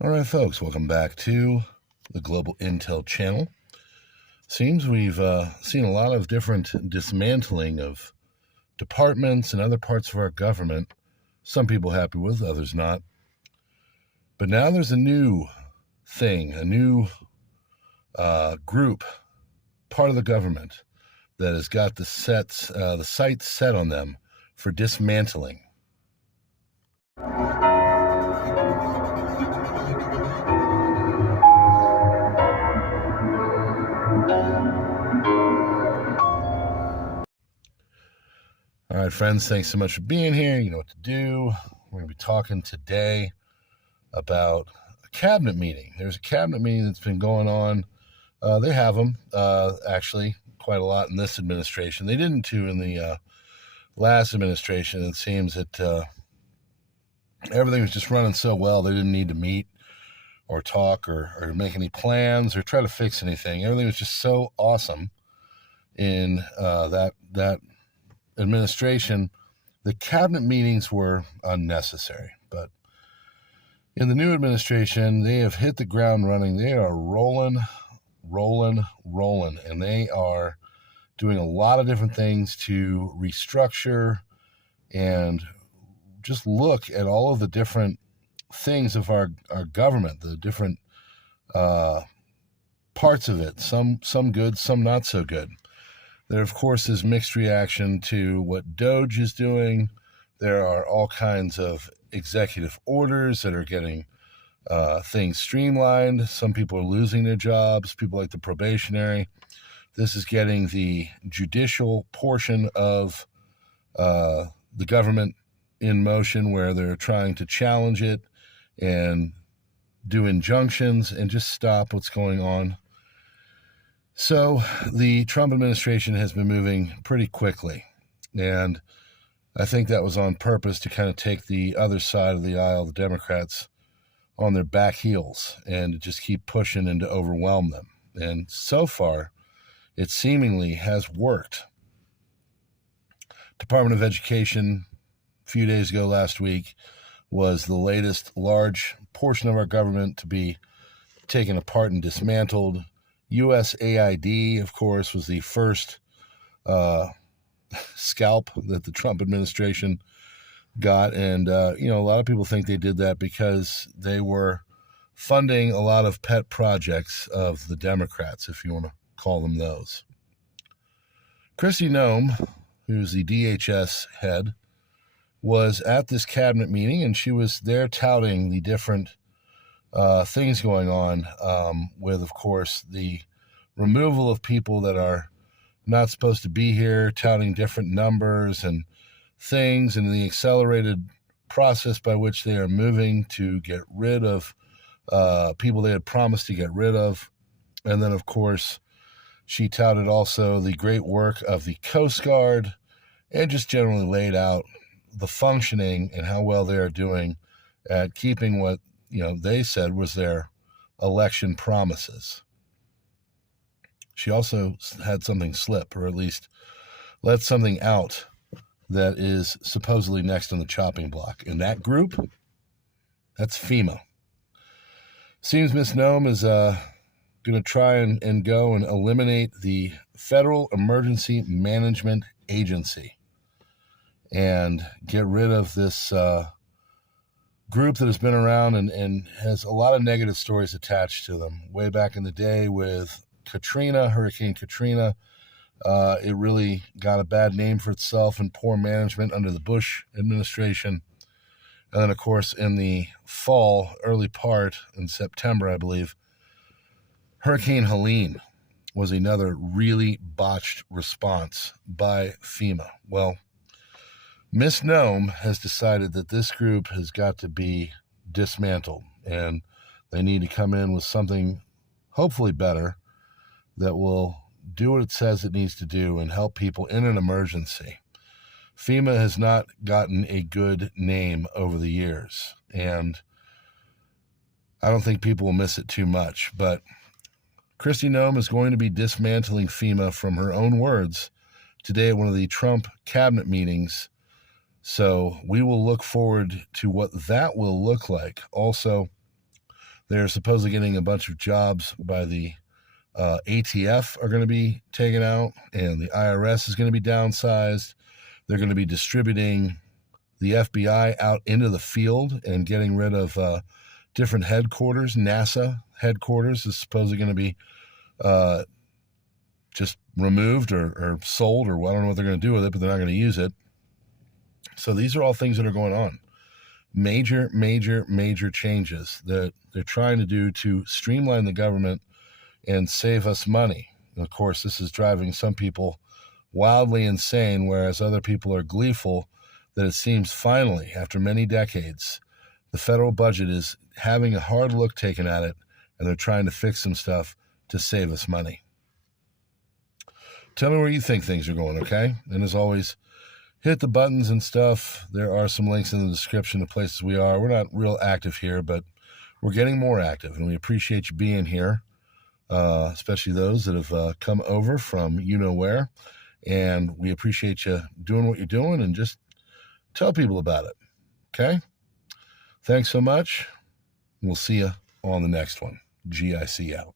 All right, folks, welcome back to the Global Intel channel. Seems we've seen a lot of different dismantling of departments and other parts of our government. Some people happy with, others not. But now there's a new thing, a new group, part of the government that has got the sights set on them for dismantling. All right, friends, thanks so much for being here. You know what to do. We're going to be talking today about a cabinet meeting. There's a cabinet meeting that's been going on. They have them, actually, quite a lot in this administration. They didn't too in the last administration. It seems that everything was just running so well they didn't need to meet or talk or make any plans or try to fix anything. Everything was just so awesome in that administration. The cabinet meetings were unnecessary, but in the new administration, they have hit the ground running. They are rolling, and they are doing a lot of different things to restructure and just look at all of the different things of our government, the different parts of it, some good, some not so good. There, of course, is mixed reaction to what DOGE is doing. There are all kinds of executive orders that are getting things streamlined. Some people are losing their jobs, people like the probationary. This is getting the judicial portion of the government in motion, where they're trying to challenge it and do injunctions and just stop what's going on. So the Trump administration has been moving pretty quickly, and I think that was on purpose to kind of take the other side of the aisle, the Democrats, on their back heels and to just keep pushing and to overwhelm them. And so far, it seemingly has worked. Department of Education, a few days ago last week, was the latest large portion of our government to be taken apart and dismantled. USAID, of course, was the first scalp that the Trump administration got. And, a lot of people think they did that because they were funding a lot of pet projects of the Democrats, if you want to call them those. Kristi Noem, who's the DHS head, was at this cabinet meeting, and she was there touting the different things going on with, of course, the removal of people that are not supposed to be here, touting different numbers and things, and the accelerated process by which they are moving to get rid of people they had promised to get rid of. And then, of course, she touted also the great work of the Coast Guard and just generally laid out the functioning and how well they are doing at keeping what they said was their election promises. She also had something slip, or at least let something out that is supposedly next on the chopping block. And that group, that's FEMA. Seems Ms. Noem is going to try and go and eliminate the Federal Emergency Management Agency and get rid of this group that has been around and has a lot of negative stories attached to them. Way back in the day with Hurricane Katrina, it really got a bad name for itself and poor management under the Bush administration. And then, of course, in the fall, early part in September, I believe, Hurricane Helene was another really botched response by FEMA. Well, Ms. Noem has decided that this group has got to be dismantled, and they need to come in with something hopefully better that will do what it says it needs to do and help people in an emergency. FEMA has not gotten a good name over the years, and I don't think people will miss it too much. But Kristi Noem is going to be dismantling FEMA, from her own words, today at one of the Trump cabinet meetings. So we will look forward to what that will look like. Also, They're supposedly getting a bunch of jobs by the ATF are going to be taken out, and the IRS is going to be downsized. They're going to be distributing the FBI out into the field and getting rid of different headquarters. NASA headquarters is supposedly going to be just removed or sold, or I don't know what they're going to do with it, but they're not going to use it. So these are all things that are going on. Major, major, major changes that they're trying to do to streamline the government and save us money. And of course, this is driving some people wildly insane, whereas other people are gleeful that it seems finally, after many decades, the federal budget is having a hard look taken at it, and they're trying to fix some stuff to save us money. Tell me where you think things are going, okay? And as always, hit the buttons and stuff. There are some links in the description of places we are. We're not real active here, but we're getting more active, and we appreciate you being here, especially those that have come over from you-know-where. And we appreciate you doing what you're doing, and just tell people about it, okay? Thanks so much. We'll see you on the next one. GIC out.